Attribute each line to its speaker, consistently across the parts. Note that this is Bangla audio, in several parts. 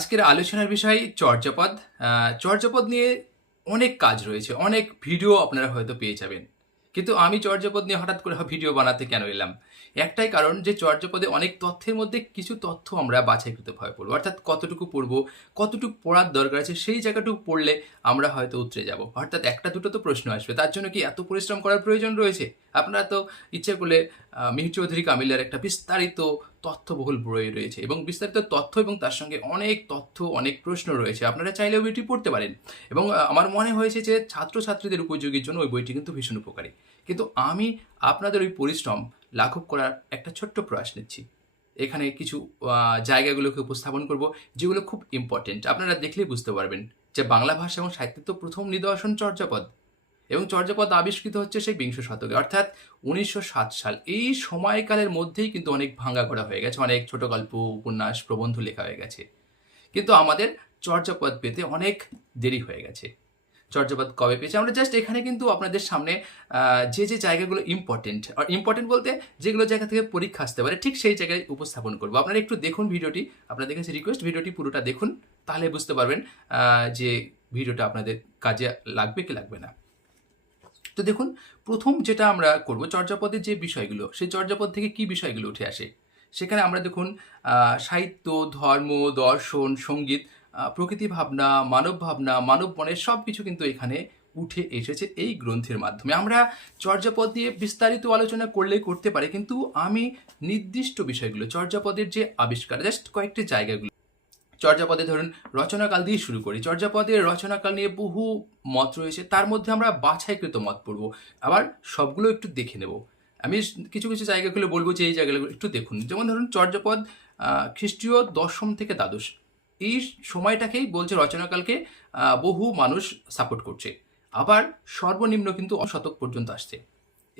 Speaker 1: আজকের আলোচনার বিষয় চর্যাপদ। চর্যাপদ নিয়ে অনেক কাজ রয়েছে, অনেক ভিডিও আপনারা হয়তো পেয়ে যাবেন। কিন্তু আমি চর্যাপদ নিয়ে হঠাৎ করে ভিডিও বানাতে কেন এলাম? একটাই কারণ যে চর্যাপদে অনেক তথ্যের মধ্যে কিছু তথ্য আমরা বাছাইকৃতভাবে পড়ব। অর্থাৎ কতটুকু পড়ব, কতটুকু পড়ার দরকার আছে, সেই জায়গাটুকু পড়লে আমরা হয়তো উতরে যাব। অর্থাৎ একটা দুটো তো প্রশ্ন আসবে, তার জন্য কি এত পরিশ্রম করার প্রয়োজন রয়েছে? আপনারা তো ইচ্ছে করলে মিহির চৌধুরী কামিলার একটা বিস্তারিত তথ্যবহুল বই রয়েছে এবং বিস্তারিত তথ্য এবং তার সঙ্গে অনেক তথ্য, অনেক প্রশ্ন রয়েছে। আপনারা চাইলে ওই বইটি পড়তে পারেন। এবং আমার মনে হয়েছে যে ছাত্রছাত্রীদের উপযোগীর জন্য ওই বইটি কিন্তু ভীষণ উপকারী। কিন্তু আমি আপনাদের ওই পরিশ্রম লাঘব করার একটা ছোট্ট প্রয়াস নিচ্ছি। এখানে কিছু জায়গাগুলোকে উপস্থাপন করব যেগুলো খুব ইম্পর্টেন্ট আপনারা দেখলেই বুঝতে পারবেন যে বাংলা ভাষা এবং সাহিত্যের তো প্রথম নিদর্শন চর্যাপদ। এবং চর্যাপদ আবিষ্কৃত হচ্ছে সেই বিংশ শতকে। অর্থাৎ উনিশশো সাত সাল। এই সময়কালের মধ্যেই কিন্তু অনেক ভাঙা করা হয়ে গেছে, অনেক ছোট গল্প, উপন্যাস, প্রবন্ধ লেখা হয়ে গেছে। কিন্তু আমাদের চর্যাপদ পেতে অনেক দেরি হয়ে গেছে। চর্যাপদ কবে পেয়েছে? আমরা জাস্ট এখানে কিন্তু আপনাদের সামনে যে যে জায়গাগুলো ইম্পর্টেন্ট আর ইম্পর্টেন্ট বলতে যেগুলো জায়গা থেকে পরীক্ষা আসতে পারে, ঠিক সেই জায়গায় উপস্থাপন করব। আপনারা একটু দেখুন ভিডিওটি, আপনাদের কাছে রিকোয়েস্ট ভিডিওটি পুরোটা দেখুন, তাহলে বুঝতে পারবেন যে ভিডিওটা আপনাদের কাজে লাগবে কি লাগবে না। তো দেখুন, প্রথম যেটা আমরা করব চর্যাপদের যে বিষয়গুলো, সেই চর্যাপদ থেকে কি বিষয়গুলো উঠে আসে? সেখানে আমরা দেখুন সাহিত্য, ধর্ম, দর্শন, সংগীত প্রকৃতি ভাবনা, মানব ভাবনা, মানব মনের সব কিছু কিন্তু এখানে উঠে এসেছে এই গ্রন্থের মাধ্যমে। আমরা চর্যাপদ নিয়ে বিস্তারিত আলোচনা করলেই করতে পারি, কিন্তু আমি নির্দিষ্ট বিষয়গুলো, চর্যাপদের যে আবিষ্কার জাস্ট কয়েকটি জায়গাগুলো চর্যাপদে ধরুন রচনাকাল দিয়ে শুরু করি। চর্যাপদের রচনাকাল নিয়ে বহু মত রয়েছে, তার মধ্যে আমরা বাছাইকৃত মত পড়ব। আবার সবগুলো একটু দেখে নেব। আমি কিছু কিছু জায়গাগুলো বলব যে এই জায়গাগুলো একটু দেখুন। যেমন ধরুন চর্যাপদ খ্রিস্টীয় দশম থেকে দ্বাদশ। এই সময়টাকেই বলছে রচনাকালকে বহু মানুষ সাপোর্ট করছে। আবার সর্বনিম্ন কিন্তু শতক পর্যন্ত আসছে।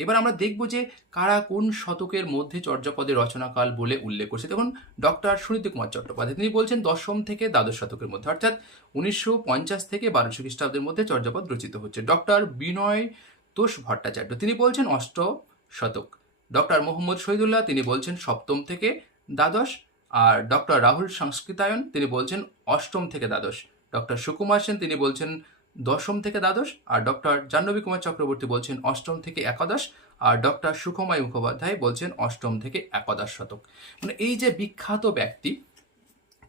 Speaker 1: এবার আমরা দেখব যে কারা কোন শতকের মধ্যে চর্যাপদের রচনাকাল বলে উল্লেখ করছে। দেখুন, ডক্টর সুনীতি কুমার চট্টোপাধ্যায়, তিনি বলছেন দশম থেকে দ্বাদশ শতকের মধ্যে, অর্থাৎ উনিশশো পঞ্চাশ থেকে বারোশো খ্রিস্টাব্দের মধ্যে চর্যাপদ রচিত হচ্ছে। ডক্টর বিনয় তোষ ভট্টাচার্য, তিনি বলছেন অষ্ট শতক। ডক্টর মোহাম্মদ শহীদুল্লাহ, তিনি বলছেন সপ্তম থেকে দ্বাদশ। আর ডক্টর রাহুল সংস্কৃতায়ন, তিনি বলছেন অষ্টম থেকে দ্বাদশ। ডক্টর সুকুমার সেন, তিনি বলছেন দশম থেকে দ্বাদশ, আর ডক্টর জাহ্নবী কুমার চক্রবর্তী বলছেন অষ্টম থেকে একাদশ, আর ডক্টর সুখময় মুখোপাধ্যায় বলছেন অষ্টম থেকে একাদশ শতক। মানে এই যে বিখ্যাত ব্যক্তি,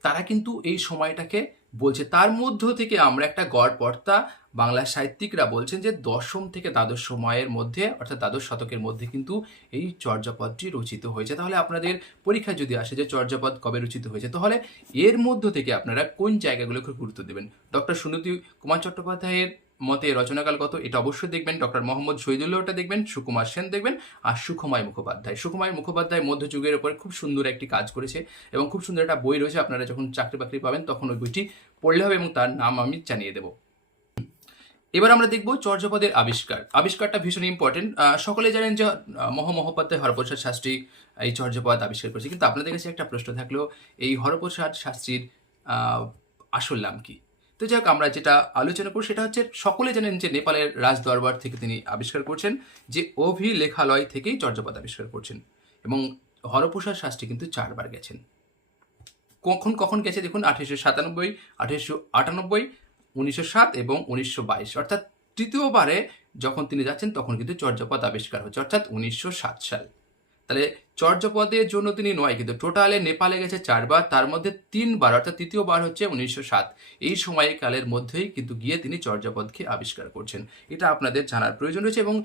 Speaker 1: তারা কিন্তু এই সময়টাকে বলছে, তার মধ্য থেকে আমরা একটা গড়পর্তা বাংলা সাহিত্যিকরা বলছেন যে দশম থেকে দ্বাদশ সময়ের মধ্যে, অর্থাৎ দ্বাদশ শতকের মধ্যে কিন্তু এই চর্যাপদটি রচিত হয়েছে। তাহলে আপনাদের পরীক্ষা যদি আসে যে চর্যাপদ কবে রচিত হয়েছে, তাহলে এর মধ্য থেকে আপনারা কোন জায়গাগুলোকে গুরুত্ব দেবেন? ডক্টর সুনীতি কুমার চট্টোপাধ্যায়ের মতে রচনাকাল কত এটা অবশ্যই দেখবেন। ডক্টর মোহাম্মদ শহীদুল্লাহটা দেখবেন, সুকুমার সেন দেখবেন, আর সুখময় মুখোপাধ্যায়। সুখময় মুখোপাধ্যায় মধ্যযুগের ওপর খুব সুন্দর একটি কাজ করেছে এবং খুব সুন্দর একটা বই রয়েছে। আপনারা যখন চাকরি বাকরি পাবেন, তখন ওই বইটি পড়লে হবে এবং তার নাম আমি জানিয়ে দেবো। এবার আমরা দেখব চর্যাপদের আবিষ্কার। আবিষ্কারটা ভীষণ ইম্পর্টেন্ট সকলে জানেন যে মহ হরপ্রসাদ শাস্ত্রী এই চর্যাপদ আবিষ্কার করেছে। কিন্তু আপনাদের কাছে একটা প্রশ্ন থাকল, এই হরপ্রসাদ শাস্ত্রীর আসল নাম কি? তো যাক, আমরা যেটা আলোচনা করব সেটা হচ্ছে সকলে জানেন যে নেপালের রাজ দরবার থেকে তিনি আবিষ্কার করছেন যে অভিলেখালয় থেকেই চর্যাপদ আবিষ্কার করছেন এবং হরপ্রসাদ শাস্ত্রী কিন্তু চারবার গেছেন। কখন কখন গেছে দেখুন, আঠেরোশো সাতানব্বই, আঠেরোশো আটানব্বই, উনিশশো সাত এবং উনিশশো বাইশ। অর্থাৎ তৃতীয়বারে যখন তিনি যাচ্ছেন, তখন কিন্তু চর্যাপদ আবিষ্কার হচ্ছে, অর্থাৎ উনিশশো সাত সাল। তাহলে চর্যাপদের জন্য তিনি নয়, কিন্তু টোটালে নেপালে গেছে চারবার, তার মধ্যে তিনবার, অর্থাৎ তৃতীয়বার হচ্ছে উনিশশো সাত। এই সময়কালের মধ্যেই কিন্তু গিয়ে তিনি চর্যাপদকে আবিষ্কার করছেন। এটা আপনাদের জানার প্রয়োজন রয়েছে এবং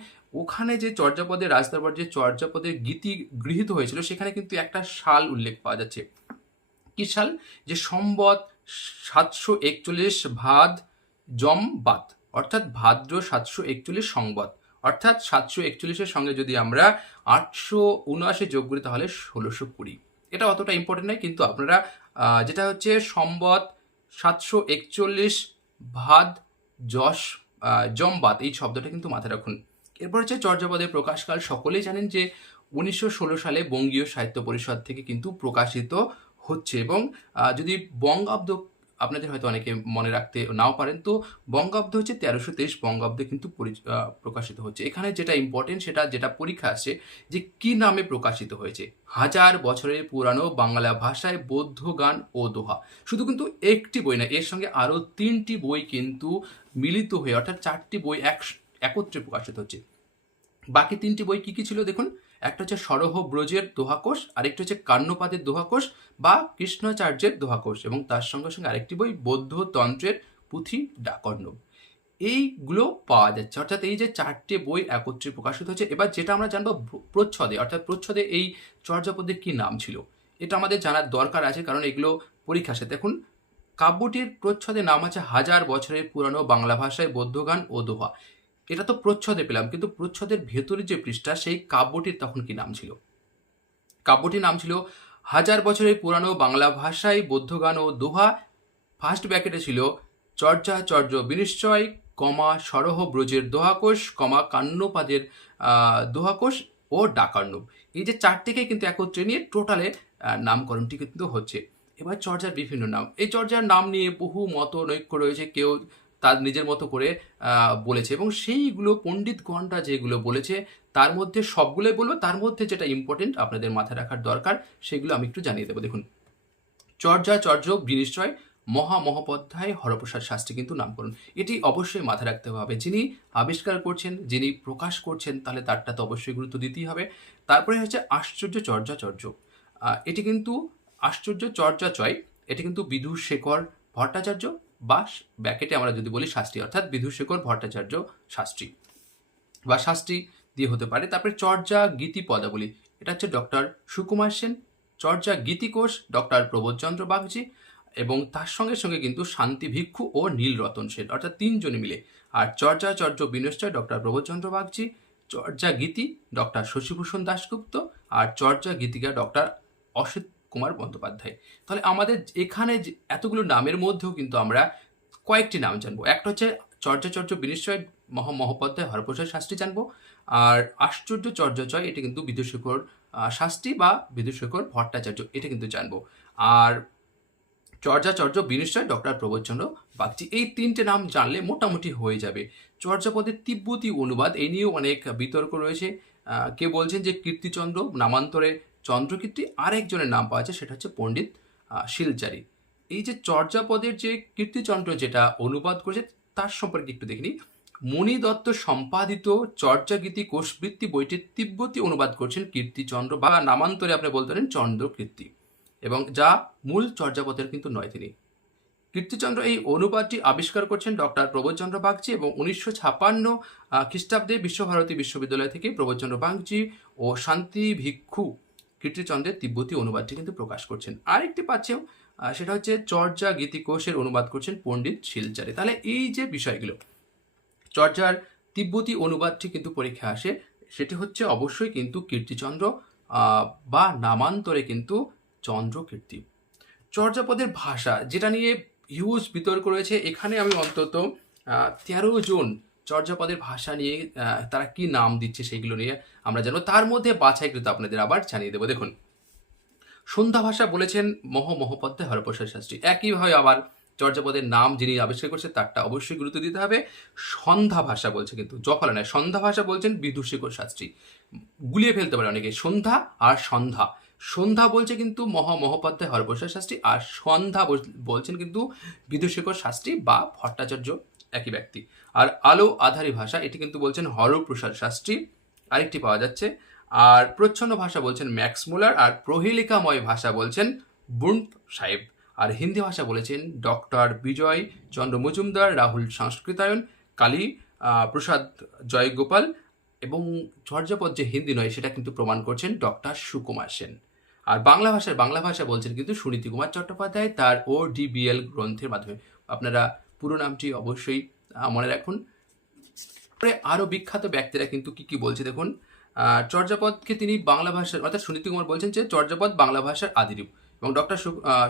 Speaker 1: ওখানে যে চর্যাপদের রাজদরবার যে চর্যাপদের গীতি গৃহীত হয়েছিল, সেখানে কিন্তু একটা সাল উল্লেখ পাওয়া যাচ্ছে। কি সাল যে সম্বত সাতশো একচল্লিশ ভাদ জমবাত অর্থাৎ ভাদ্র সাতশো একচল্লিশ সংবত অর্থাৎ সাতশো একচল্লিশের সঙ্গে যদি আমরা আটশো উনআশি যোগ করি তাহলে ষোলোশো কুড়ি। এটা অতটা ইম্পর্টেন্ট নয় কিন্তু আপনারা যেটা হচ্ছে সম্বত সাতশো একচল্লিশ ভাদ যশ আহ, জমবাত এই শব্দটা কিন্তু মাথায় রাখুন। এরপর হচ্ছে চর্যাপদের প্রকাশকাল। সকলেই জানেন যে উনিশশো ষোলো সালে বঙ্গীয় সাহিত্য পরিষদ থেকে কিন্তু প্রকাশিত হচ্ছে এবং যদি বঙ্গাব্দ আপনাদের হয়তো অনেকে মনে রাখতে নাও পারেন। তো বঙ্গাব্দ হচ্ছে তেরোশো তেইশ, বঙ্গাব্দে কিন্তু পরি- প্রকাশিত হচ্ছে। এখানে যেটা ইম্পর্টেন্ট সেটা, যেটা পরীক্ষা আসছে যে কি নামে প্রকাশিত হয়েছে? হাজার বছরের পুরানো বাংলা ভাষায় বৌদ্ধ গান ও দোহা। শুধু কিন্তু একটি বই না, এর সঙ্গে আরও তিনটি বই কিন্তু মিলিত হয়ে, অর্থাৎ চারটি বই এক একত্রে প্রকাশিত হচ্ছে। বাকি তিনটি বই কি কি ছিল দেখুন? একটা হচ্ছে সরহ ব্রজের দোহাকোষ, আরেকটি হচ্ছে কান্নপাদের দোহাকোষ বা কৃষ্ণাচার্যের দোহাকোষ এবং তার সঙ্গে সঙ্গে আরেকটি বই, বৌদ্ধ তন্ত্রের পুঁথি ডাকর্ণ। এইগুলো পাওয়া যাচ্ছে। অর্থাৎ এই যে চারটে বই একত্রে প্রকাশিত হচ্ছে এবার যেটা আমরা জানব প্রচ্ছদে, অর্থাৎ প্রচ্ছদে এই চর্যাপদের কি নাম ছিল? এটা আমাদের জানার দরকার আছে কারণ এগুলো পরীক্ষা আসে দেখুন, কাব্যটির প্রচ্ছদে নাম আছে হাজার বছরের পুরানো বাংলা ভাষায় বৌদ্ধগান ও দোহা। এটা তো প্রচ্ছদে পেলাম, কিন্তু প্রচ্ছদের ভেতরে যে পৃষ্ঠা, সেই কাব্যটির তখন কি নাম ছিল? কাব্যটির নাম ছিল হাজার বছরের পুরানো বাংলা ভাষায় বৌদ্ধগান ও দোহা। ফার্স্ট ব্যাকেটে ছিল চর্যাচর্য বিনিশ্চয়, কমা সরহ ব্রজের দোহাকোষ, কমা কান্নপাদের দোহাকোষ ও ডাকার্ণব। এই যে চারটিকে কিন্তু একত্রে নিয়ে টোটালে নামকরণটি কিন্তু হচ্ছে। এবার চর্যার বিভিন্ন নাম। এই চর্যার নাম নিয়ে বহু মত নৈক্য রয়েছে। কেউ তার নিজের মতো করে বলেছে। এবং সেইগুলো পণ্ডিত পণ্ডিতগণরা যেগুলো বলেছে, তার মধ্যে সবগুলোই বলব। তার মধ্যে যেটা ইম্পর্টেন্ট আপনাদের মাথায় রাখার দরকার, সেগুলো আমি একটু জানিয়ে দেবো। দেখুন চর্যাচর্য বিনিশ্চয়, মহা মহোপাধ্যায়, হরপ্রসাদ শাস্ত্রী কিন্তু নামকরণ। এটি অবশ্যই মাথায় রাখতে হবে। যিনি আবিষ্কার করছেন, যিনি প্রকাশ করছেন, তাহলে তারটা তো অবশ্যই গুরুত্ব দিতেই হবে। তারপরে হচ্ছে আশ্চর্য চর্যাচর্য এটি কিন্তু আশ্চর্য চর্যাচয়, এটি কিন্তু বিদুর শেখর ভট্টাচার্য বা ব্যাকেটে আমরা যদি বলি শাস্ত্রী, অর্থাৎ বিধুশেখর ভট্টাচার্য শাস্ত্রী বা শাস্ত্রী দিয়ে হতে পারে। তারপরে চর্যা গীতি পদাবলী, এটা হচ্ছে ডক্টর সুকুমার সেন, চর্যা গীতিকোষ ডক্টর প্রবোধচন্দ্র বাগজি এবং তার সঙ্গে সঙ্গে কিন্তু শান্তি ভিক্ষু ও নীল রতন সেন, অর্থাৎ তিনজনে মিলে। আর চর্যাচর্য বিনশ্চয় ডক্টর প্রবোধচন্দ্র বাগজি চর্যা গীতি, ডক্টর শশীভূষণ দাশগুপ্ত, আর চর্যা গীতিকা ডক্টর অসিত কুমার বন্দ্যোপাধ্যায়। তাহলে আমাদের এখানে এতগুলো নামের মধ্যেও কিন্তু আমরা কয়েকটি নাম জানব। একটা হচ্ছে চর্যাচর্য বিনিশ্চয় মহা মহোপাধ্যায় হরপ্রসাদ শাস্ত্রী জানব। আর আশ্চর্য চর্যাচয় এটা কিন্তু বিদুশেখর আহ, শাস্ত্রী বা বিদুশেখর ভট্টাচার্য এটা কিন্তু জানব। আর চর্যাচর্য বিনিশ্চয় ডক্টর প্রবোধচন্দ্র বাগচি এই তিনটে নাম জানলে মোটামুটি হয়ে যাবে। চর্যাপদের তিব্বতী অনুবাদ এই নিয়েও অনেক বিতর্ক রয়েছে। কে বলছেন যে কীর্তিচন্দ্র নামান্তরে চন্দ্রকীর্তি আরেকজনের নাম পাওয়া যায়, সেটা হচ্ছে পণ্ডিত শিলচারি। এই যে চর্যাপদের যে কীর্তিচন্দ্র যেটা অনুবাদ করেছে, তার সম্পর্কে একটু দেখিনি মণি দত্ত সম্পাদিত চর্যাগীতি কোষবৃত্তি বইটির তিব্বতী অনুবাদ করছেন কীর্তিচন্দ্র বা নামান্তরে আপনি বলতে পারেন চন্দ্রকীর্তি, এবং যা মূল চর্যাপদের কিন্তু নয় তিনি। কীর্তিচন্দ্র এই অনুবাদটি আবিষ্কার করছেন ডক্টর প্রবোধচন্দ্র বাগচি এবং উনিশশো ছাপান্ন খ্রিস্টাব্দে বিশ্বভারতী বিশ্ববিদ্যালয় থেকে প্রবোধচন্দ্র বাগচি ও শান্তি ভিক্ষু কীর্তিচন্দ্রের তিব্বতী অনুবাদটি কিন্তু প্রকাশ করছেন। আরেকটি পাচ্ছেও সেটা হচ্ছে চর্যা গীতিকোষের অনুবাদ করছেন পণ্ডিত শিলচারে। তাহলে এই যে বিষয়গুলো, চর্যার তিব্বতী অনুবাদটি কিন্তু পরীক্ষা আসে, সেটি হচ্ছে অবশ্যই কিন্তু কীর্তিচন্দ্র বা নামান্তরে কিন্তু চন্দ্রকীর্তি। চর্যাপদের ভাষা, যেটা নিয়ে হিউজ বিতর্ক রয়েছে, এখানে আমি অন্তত তেরো জন চর্যাপদের ভাষা নিয়ে তারা কি নাম দিচ্ছে সেইগুলো নিয়ে আমরা জানব। তার মধ্যে বাছাইকৃত আপনাদের আবার জানিয়ে দেবো। দেখুন, সন্ধ্যা ভাষা বলেছেন মহ মহোপাধ্যায় হরপ্রসাদ শাস্ত্রী। একইভাবে আবার চর্যাপদের নাম যিনি আবিষ্কার করছে তারটা অবশ্যই গুরুত্ব দিতে হবে। সন্ধ্যা ভাষা বলছে কিন্তু জফলা নয়, সন্ধ্যা ভাষা বলছেন বিদুশেখর শাস্ত্রী। গুলিয়ে ফেলতে পারে অনেকে, সন্ধ্যা আর সন্ধ্যা। সন্ধ্যা বলছে কিন্তু মহা মহোপাধ্যায় হরপ্রসাদ শাস্ত্রী, আর সন্ধ্যা বল- বলছেন কিন্তু বিদুশেখর শাস্ত্রী বা ভট্টাচার্য। একই ব্যক্তি। আর আলো আধারী ভাষা, এটি কিন্তু বলছেন হরপ্রসাদ শাস্ত্রী, আরেকটি পাওয়া যাচ্ছে। আর প্রচ্ছন্ন ভাষা বলছেন ম্যাক্স মুলার, আর প্রহেলিকাময় ভাষা বলছেন বুন্ট সাহেব। আর হিন্দি ভাষা বলেছেন ডক্টর বিজয় চন্দ্র মজুমদার, রাহুল সংস্কৃতায়ন, কালী প্রসাদ জয়গোপাল এবং চর্যাপদ যে হিন্দি নয়, সেটা কিন্তু প্রমাণ করছেন ডক্টর সুকুমার সেন। আর বাংলা ভাষার বাংলা ভাষা বলছেন কিন্তু সুনীতি কুমার চট্টোপাধ্যায়, তার ও ডিবিএল গ্রন্থের মাধ্যমে। আপনারা পুরো নামটি অবশ্যই মনে রাখুন। তারপরে আরও বিখ্যাত ব্যক্তিরা কিন্তু কি কি বলছে দেখুন। চর্যাপদকে তিনি বাংলা ভাষার, অর্থাৎ সুনীতি কুমার বলছেন যে, চর্যাপদ বাংলা ভাষার আদিরূপ। এবং ডক্টর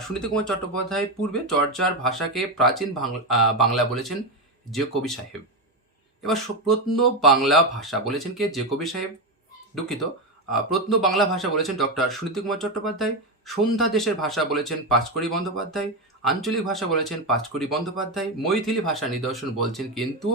Speaker 1: সুনীতি কুমার চট্টোপাধ্যায় পূর্বে চর্যার ভাষাকে প্রাচীন বাংলা বাংলা বলেছেন যে কবি সাহেব। এবার প্রত্ন বাংলা ভাষা বলেছেন কে? যে কবি সাহেব, দুঃখিত। প্রত্ন বাংলা ভাষা বলেছেন ডক্টর সুনীতি কুমার চট্টোপাধ্যায়। সন্ধ্যা দেশের ভাষা বলেছেন পাঁচকড়ি বন্দ্যোপাধ্যায়। আঞ্চলিক ভাষা বলেছেন পাঁচকুড়ি বন্দ্যোপাধ্যায়, মৈথিলি ভাষা নিদর্শন বলছেন কিন্তু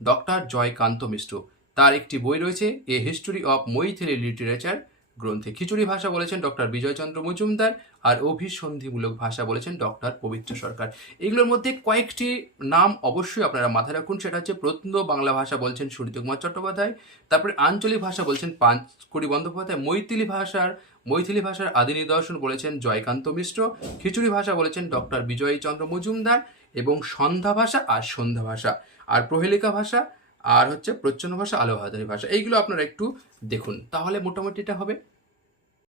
Speaker 1: ডক্টর জয়কান্ত মিশ্র। তার একটি বই রয়েছে, A history of Maithili literature গ্রন্থে খিচুড়ি ভাষা বলেছেন ডক্টর বিজয়চন্দ্র মজুমদার আর অভিসন্ধিমূলক ভাষা বলেছেন ডক্টর পবিত্র সরকার। এগুলোর মধ্যে কয়েকটি নাম অবশ্যই আপনারা মাথায় রাখুন, সেটা হচ্ছে প্রত্ন বাংলা ভাষা বলছেন সুনীত কুমার চট্টোপাধ্যায়, তারপরে আঞ্চলিক ভাষা বলছেন পাঁচকুড়ি বন্দ্যোপাধ্যায়, মৈথিলি ভাষার মৈথিলি ভাষার আদি নিদর্শন বলেছেন জয়কান্ত মিশ্র, খিচুড়ি ভাষা বলেছেন ডক্টর বিজয়চন্দ্র মজুমদার এবং সন্ধ্যা ভাষা আর সন্ধ্যা ভাষা। আর প্রহেলিকা ভাষা আর হচ্ছে প্রচ্ছন্ন ভাষা আলো ভাষা এইগুলো আপনারা একটু দেখুন। তাহলে মোটামুটি এটা হবে